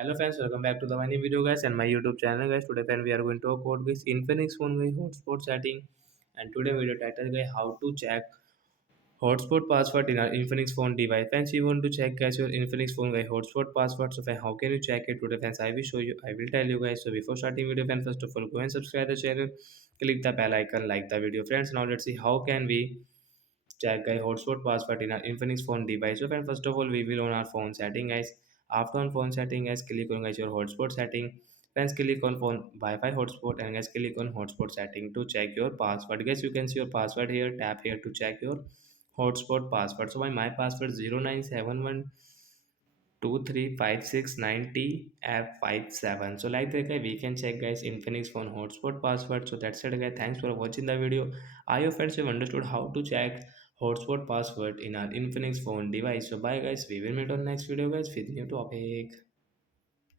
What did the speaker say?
Hello friends, welcome back to the my new video guys and my YouTube channel guys. Today friend we are going to talk about this Infinix phone guys hotspot setting, and today video title guys how to check hotspot password in our Infinix phone device. Friends, you want to check guys your Infinix phone guys hotspot password. So friends, how can you check it today friends? I will show you. I will tell you guys. So before starting video friends, first of all go and subscribe the channel, click the bell icon, like the video friends. Now let's see how can we check a hotspot password in our Infinix phone device. So friend, first of all, we will on our phone setting guys. After on phone setting guys, click on guys your hotspot setting. Friends, click on phone Wi-Fi hotspot and guys click on hotspot setting to check your password. Guys, you can see your password here. Tap here to check your hotspot password. So my password 0971123569T F57. So like that guys, we can check guys Infinix phone hotspot password. So that's it guys. Thanks for watching the video. I hope friends have understood how to check hotspot password in our Infinix phone device. So bye guys. We will meet on next video guys with new topic.